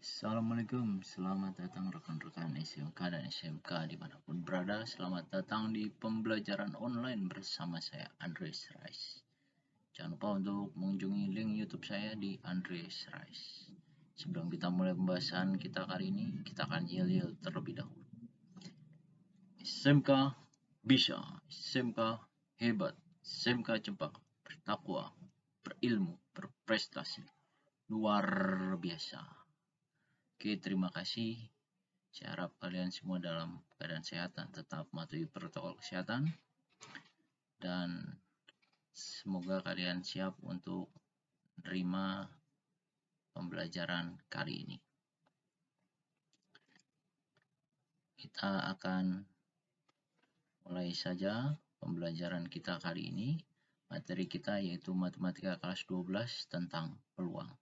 Assalamualaikum, selamat datang rekan-rekan SMK dan SMK dimanapun berada. Selamat datang di pembelajaran online bersama saya Andres Rais. Jangan lupa untuk mengunjungi link YouTube saya di Andres Rais. Sebelum kita mulai pembahasan kita kali ini, kita akan yel-yel terlebih dahulu. SMK bisa, SMK hebat, SMK cepat, bertakwa, berilmu, berprestasi, luar biasa. Oke, terima kasih. Saya harap kalian semua dalam keadaan sehat dan tetap mematuhi protokol kesehatan. Dan semoga kalian siap untuk menerima pembelajaran kali ini. Kita akan mulai saja pembelajaran kita kali ini. Materi kita yaitu matematika kelas 12 tentang peluang.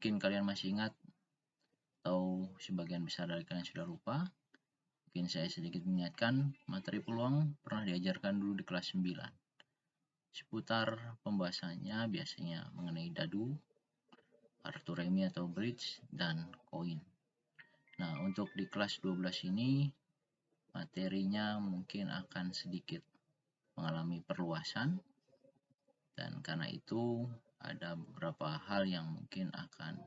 Mungkin kalian masih ingat atau sebagian besar dari kalian sudah lupa. Mungkin saya sedikit mengingatkan, materi peluang pernah diajarkan dulu di kelas 9. Seputar pembahasannya biasanya mengenai dadu, kartu remi atau bridge, dan koin. Nah, untuk di kelas 12 ini, materinya mungkin akan sedikit mengalami perluasan, dan karena itu ada beberapa hal yang mungkin akan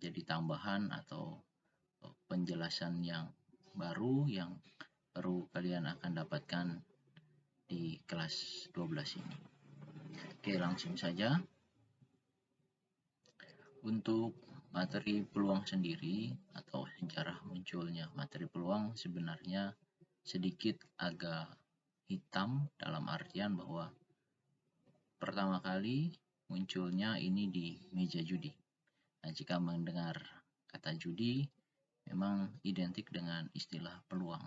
jadi tambahan atau penjelasan yang baru yang baru kalian akan dapatkan di kelas 12 ini. Oke, langsung saja. Untuk materi peluang sendiri atau sejarah munculnya materi peluang sebenarnya sedikit agak hitam dalam artian bahwa pertama kali munculnya ini di meja judi. Nah, jika mendengar kata judi memang identik dengan istilah peluang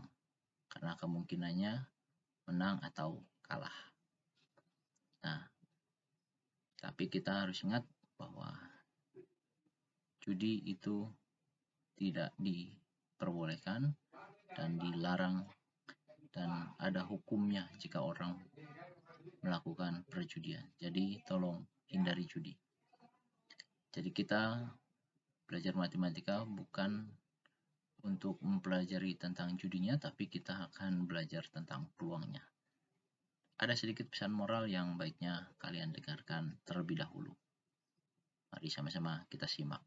karena kemungkinannya menang atau kalah. Nah, tapi kita harus ingat bahwa judi itu tidak diperbolehkan dan dilarang dan ada hukumnya jika orang melakukan perjudian. Jadi tolong hindari judi. Jadi kita belajar matematika bukan untuk mempelajari tentang judinya, tapi kita akan belajar tentang peluangnya. Ada sedikit pesan moral yang baiknya kalian dengarkan terlebih dahulu. Mari sama-sama kita simak.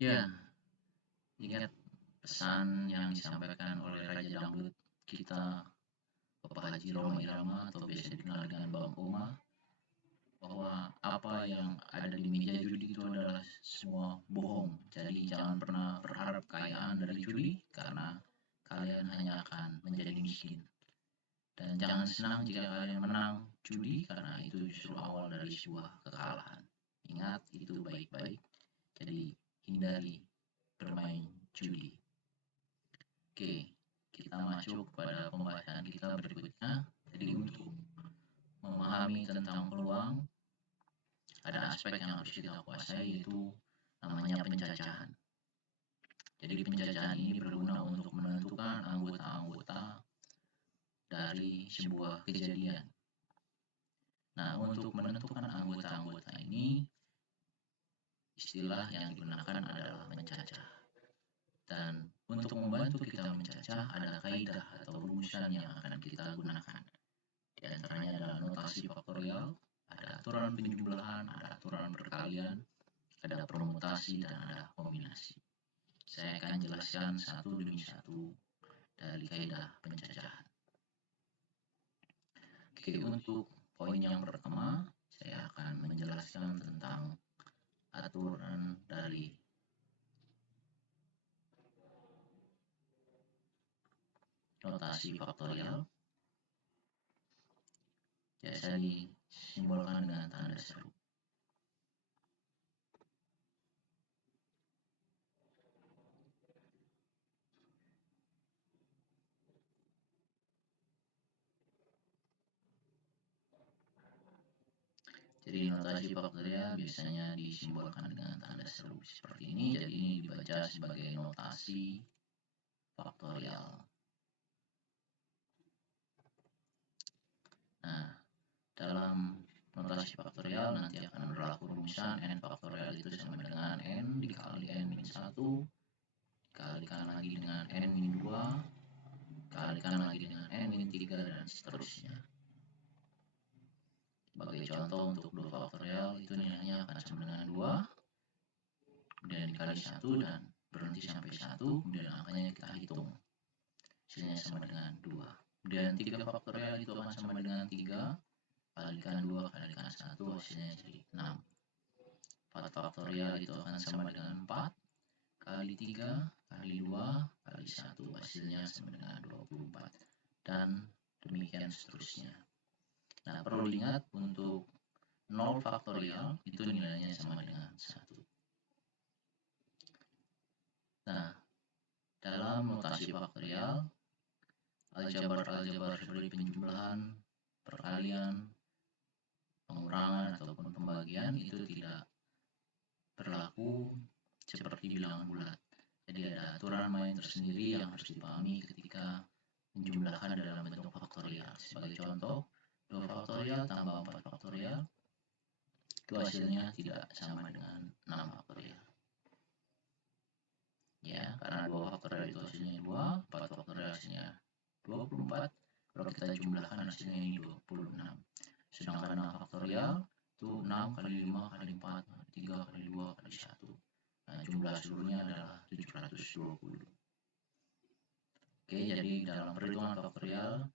Ya, ingat pesan yang disampaikan oleh Raja Dangdut kita, Bapak Haji Roma Irama atau biasa dikenal dengan Bang Oma, bahwa apa yang ada di meja judi itu adalah semua bohong. Jadi jangan pernah berharap kekayaan dari judi karena kalian hanya akan menjadi miskin. Dan jangan senang jika kalian menang judi karena itu justru awal dari sebuah kekalahan. Ingat itu baik-baik. Jadi hindari bermain judi. Oke, kita masuk pada pembahasan kita berikutnya. Jadi untuk memahami tentang peluang, ada aspek yang harus kita kuasai yaitu namanya pencacahan. Jadi pencacahan ini berguna untuk menentukan anggota-anggota dari sebuah kejadian. Nah, untuk menentukan anggota-anggota ini, istilah yang digunakan adalah mencacah. Dan untuk membantu kita mencacah, ada kaidah atau rumusan yang akan kita gunakan. Di antaranya adalah notasi faktorial, ada aturan penjumlahan, ada aturan perkalian, ada permutasi, dan ada kombinasi. Saya akan jelaskan satu demi satu dari kaidah pencacahan. Oke, untuk poin yang pertama, saya akan menjelaskan tentang aturan dari notasi faktorial biasa disimbolkan dengan tanda seru. Jadi notasi faktorial biasanya disimbolkan dengan tanda seru seperti ini. Jadi ini dibaca sebagai notasi faktorial. Nah, dalam notasi faktorial nanti akan berlaku rumusan n faktorial itu sama dengan n dikali n min 1 dikalikan lagi dengan n min 2 dikalikan lagi dengan n min 3 dan seterusnya. Sebagai contoh untuk 2 faktorial itu nilainya akan sama dengan 2 kemudian dikali 1 dan berhenti sampai 1 kemudian angkanya kita hitung hasilnya sama dengan 2. Kemudian 3 faktorial itu akan sama dengan 3 kalikan 2 kalikan 1 hasilnya jadi 6. 4 faktorial itu akan sama dengan 4 kali 3 kali 2 kali 1 hasilnya sama dengan 24 dan demikian seterusnya. Nah, perlu diingat untuk 0 faktorial itu nilainya sama dengan 1. Nah, dalam notasi faktorial, aljabar seperti penjumlahan, perkalian, pengurangan ataupun pembagian itu tidak berlaku seperti bilangan bulat. Jadi ada aturan main tersendiri yang harus dipahami ketika menjumlahkan dalam bentuk faktorial. Sebagai contoh, 2 faktorial tambah 4 faktorial itu hasilnya tidak sama dengan 6 faktorial. Ya, karena 2 faktorial itu hasilnya 2, 4 faktorial hasilnya 24. Kalau kita jumlahkan hasilnya ini 26. Sedangkan 6 faktorial itu 6 kali 5 kali 4 kali 3 kali 2 kali 1. Nah, jumlah seluruhnya adalah 720. Oke, jadi dalam perhitungan faktorial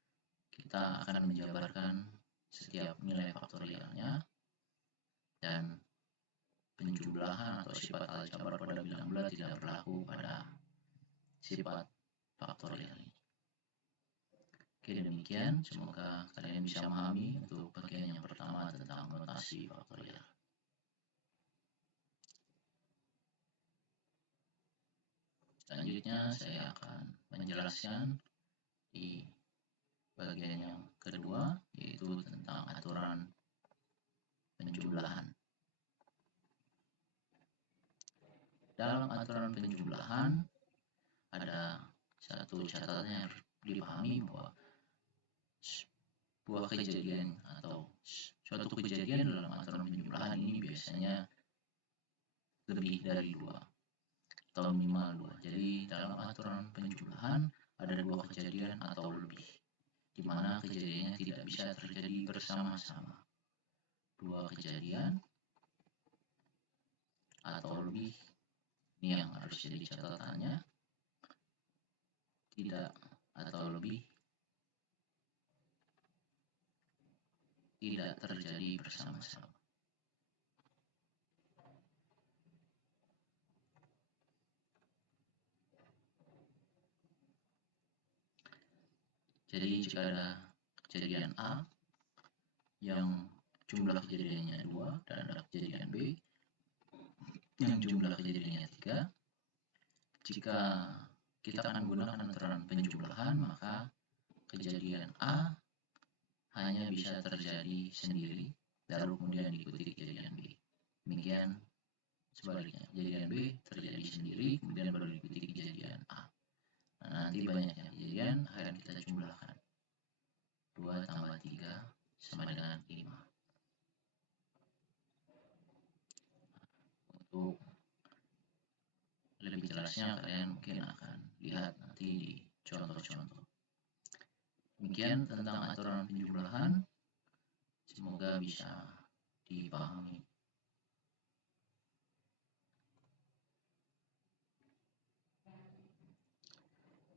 kita akan menjabarkan setiap nilai faktorialnya dan penjumlahan atau sifat aljabar pada bilangan bulat tidak berlaku pada sifat faktorial ini. Oke, demikian. Semoga kalian bisa memahami untuk bagian yang pertama tentang notasi faktorial. Selanjutnya saya akan menjelaskan di bagian yang kedua, yaitu tentang aturan penjumlahan. Dalam aturan penjumlahan ada satu catatan yang harus dipahami bahwa sebuah kejadian atau suatu kejadian dalam aturan penjumlahan ini biasanya lebih dari 2 atau minimal 2. Jadi dalam aturan penjumlahan ada 2 kejadian atau lebih, di mana kejadiannya tidak bisa terjadi bersama-sama. 2 kejadian atau lebih, ini yang harus jadi catatannya, tidak atau lebih tidak terjadi bersama-sama. Jadi jika ada kejadian A yang jumlah kejadiannya 2 dan ada kejadian B yang jumlah kejadiannya 3, jika kita akan menggunakan aturan penjumlahan, maka kejadian A hanya bisa terjadi sendiri, lalu kemudian diikuti kejadian B. Demikian sebaliknya, kejadian B terjadi sendiri, kemudian baru diikuti kejadian A. Nah, nanti banyaknya kejadian akan kita jumlahkan. 2 tambah 3 sama dengan 5. Untuk lebih jelasnya kalian mungkin akan lihat nanti di contoh-contoh. Demikian tentang aturan penjumlahan, semoga bisa dipahami.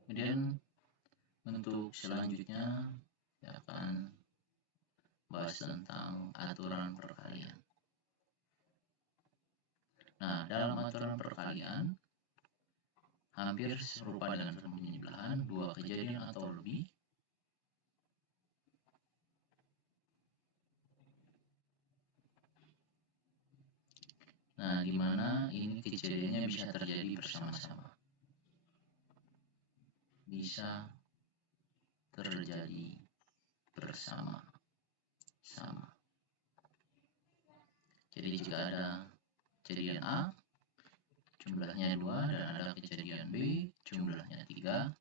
Kemudian untuk selanjutnya saya akan bahas tentang aturan perkalian. Nah, dalam aturan perkalian hampir serupa dengan pembunyi belahan, dua kejadian atau lebih. Nah, di mana ini kejadiannya bisa terjadi bersama-sama. Bisa terjadi bersama-sama. Jadi jika ada kejadian A, jumlahnya 2, dan ada kejadian B, jumlahnya 3.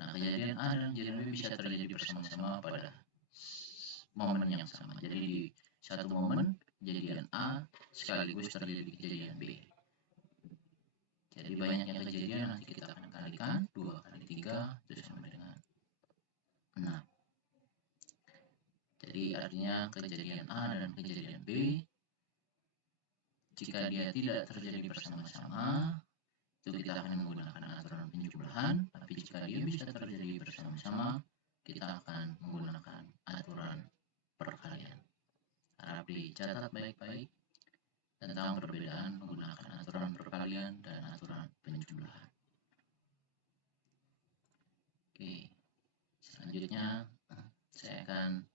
Nah, kejadian A dan kejadian B bisa terjadi bersama-sama pada momen yang sama. Jadi di satu momen kejadian A sekaligus terjadi kejadian B. Jadi banyaknya kejadian nanti kita akan kalikan 2 kali 3 itu sama dengan 6. Jadi artinya kejadian A dan kejadian B jika dia tidak terjadi bersama-sama itu kita akan menggunakan aturan penjumlahan, tapi jika dia bisa terjadi bersama-sama kita akan menggunakan aturan perkalian. Harap dicatat baik-baik tentang perbedaan menggunakan aturan perkalian dan aturan penjumlahan. Oke, selanjutnya saya akan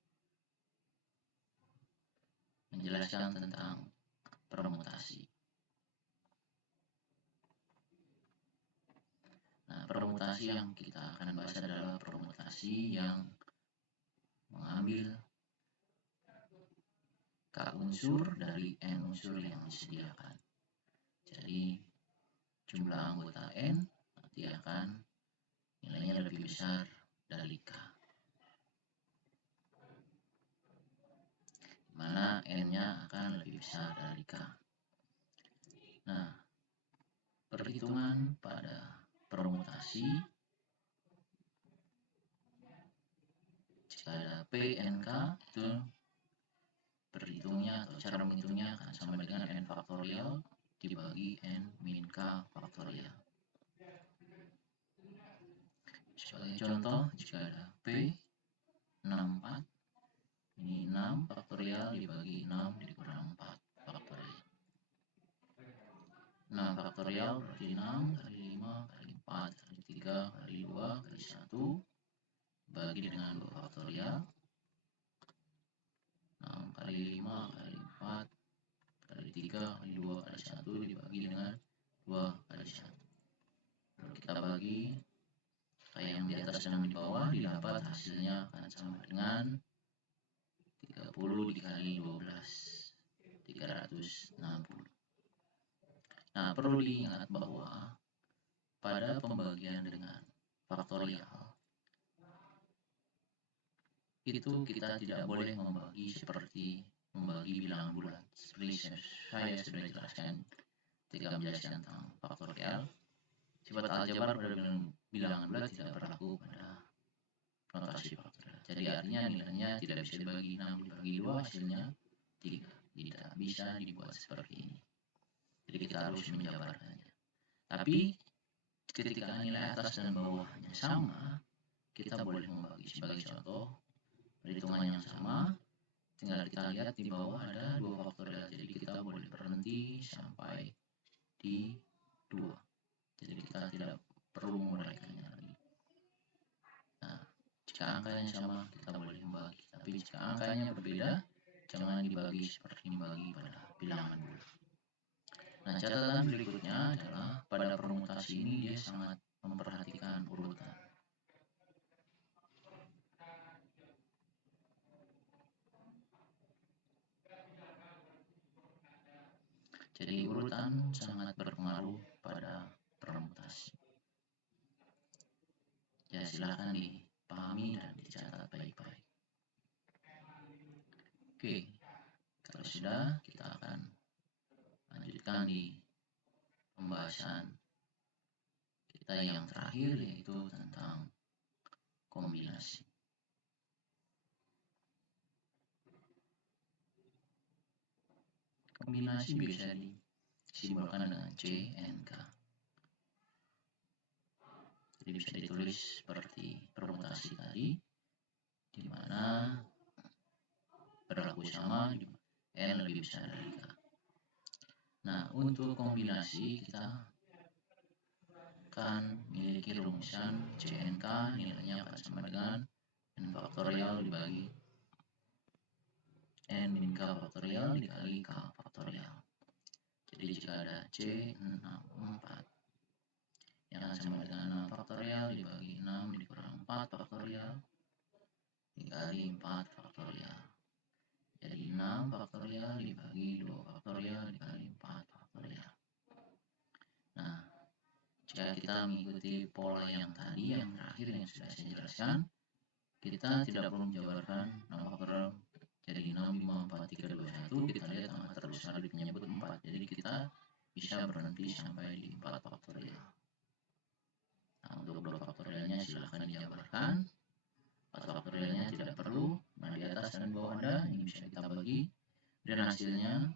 menjelaskan tentang permutasi. Nah, permutasi yang kita akan bahas adalah permutasi yang mengambil K unsur dari N unsur yang disediakan. Jadi jumlah anggota N nanti akan nilainya lebih besar dari K. Mana N-nya akan lebih besar dari K. Nah, perhitungan pada permutasi jika ada P, N, K itu perhitungnya atau cara menghitungnya akan sama dengan N faktorial dibagi N min K faktorial. Sebagai contoh, jika ada P 64, ini 6 faktorial dibagi 6 dikurang 4 faktorial. 6 faktorial berarti 6 kali 5 kali 4 kali 3 kali 2 kali 1 bagi dengan 2 faktorial. 6 kali 5 kali 4 kali 3 kali 2 kali 1 dibagi dengan 2 kali 1. Lalu kita bagi kayak yang di atas dan di bawah, didapat hasilnya akan sama dengan 30 dikali 12, 360. Nah, perlu diingat bahwa pada pembagian dengan faktorial itu kita tidak boleh membagi seperti membagi bilangan bulat. Seperti saya sudah jelaskan ketika menjelaskan tentang faktorial. Sifat aljabar pada bilangan bulat tidak berlaku pada notasi faktorial. Jadi artinya nilainya tidak bisa dibagi 6 dibagi 2 hasilnya 3. Tidak bisa dibuat seperti ini. Jadi kita harus menjabarkannya. Tapi ketika nilai atas dan bawahnya sama, kita boleh membagi. Sebagai contoh, perhitungan yang sama, tinggal kita lihat di bawah ada 2 faktorial. Jadi kita boleh berhenti sampai di 2. Jadi kita tidak perlu menguraikannya lagi. Nah, jika angkanya sama, kita boleh membagi. Tapi jika angkanya berbeda, jangan dibagi seperti dibagi pada bilangan bulat. Nah, catatan berikutnya adalah pada permutasi ini dia sangat memperhatikan urutan. Jadi urutan sangat berpengaruh pada permutasi. Ya, silakan dipahami dan dicatat baik-baik. Oke, kalau sudah, kita akan lanjutkan di pembahasan kita yang terakhir, yaitu tentang kombinasi. Kombinasi bisa disimbolkan dengan C, N, K. Jadi bisa ditulis seperti permutasi tadi, di mana berlaku sama, N lebih besar dari K. Nah, untuk kombinasi kita akan memiliki rumusan CNK, nilainya akan sama dengan N faktorial dibagi N min K faktorial dikali K faktorial. Jadi jika ada C64 yang akan sama dengan 6 faktorial dibagi 6 dikurang 4 faktorial dikali 4 faktorial. Jadi 6 faktorial dibagi 2 faktorial dikali 4 faktorial. Nah, jika kita mengikuti pola yang tadi, yang terakhir yang sudah saya jelaskan, kita tidak perlu menjabarkan 6 faktorial jadi 6, 5, 4, 3, 2, 1. Kita lihat angka terbesar di penyebut 4. Jadi kita bisa berhenti sampai di 4 faktorial. Nah, untuk 2 faktorialnya silahkan dijabarkan. 4 faktorialnya tidak perlu. Nah, di atas dan bawah ada, ini bisa kita bagi. Dan hasilnya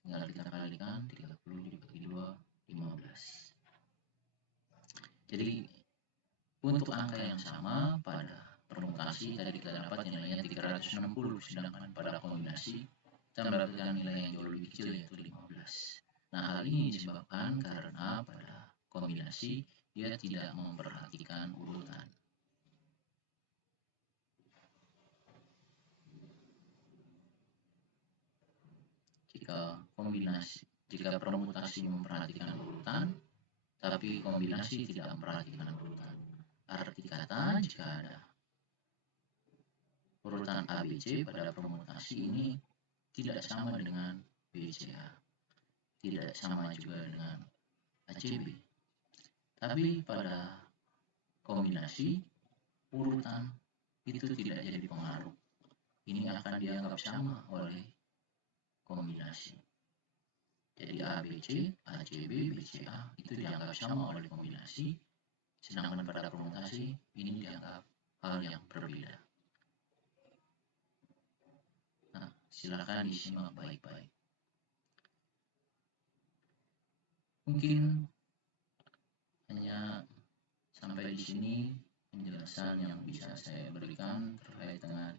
tinggal kita kalikan 30 dibagi 2, 15. Jadi untuk angka yang sama pada permutasi tadi kita dapat nilainya 360, sedangkan pada kombinasi kita mendapatkan nilai yang jauh lebih kecil yaitu 15. Nah, hal ini disebabkan karena pada kombinasi dia tidak memperhatikan urutan. Jika permutasi memperhatikan urutan, tapi kombinasi tidak memperhatikan urutan. Arti kata, jika ada urutan ABC pada permutasi ini tidak sama dengan BCA, tidak sama juga dengan ACB. Tapi pada kombinasi, urutan itu tidak jadi pengaruh. Ini akan dianggap sama oleh kombinasi. Jadi ABC, ACB, BCA itu dianggap sama oleh kombinasi, sedangkan pada permutasi ini dianggap hal yang berbeda. Nah, silakan disimak baik-baik. Mungkin hanya sampai di sini penjelasan yang bisa saya berikan terkait dengan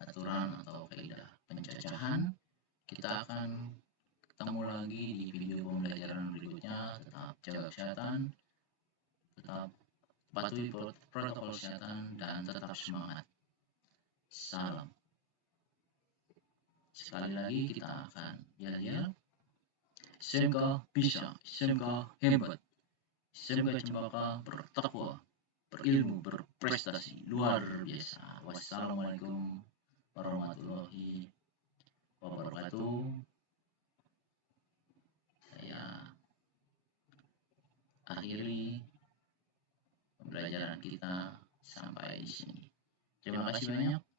aturan atau kaidah pencacahan. Kita akan ketemu lagi di video pembelajaran berikutnya. Tetap jaga kesehatan, tetap patuhi protokol kesehatan, dan tetap semangat. Salam. Sekali lagi kita akan yel-yel. SMK bisa, SMK hebat, SMK Cempaka bertakwa, berilmu, berprestasi luar biasa. Wassalamualaikum warahmatullahi wabarakatuh. Saya akhiri pembelajaran kita sampai di sini. Terima kasih banyak.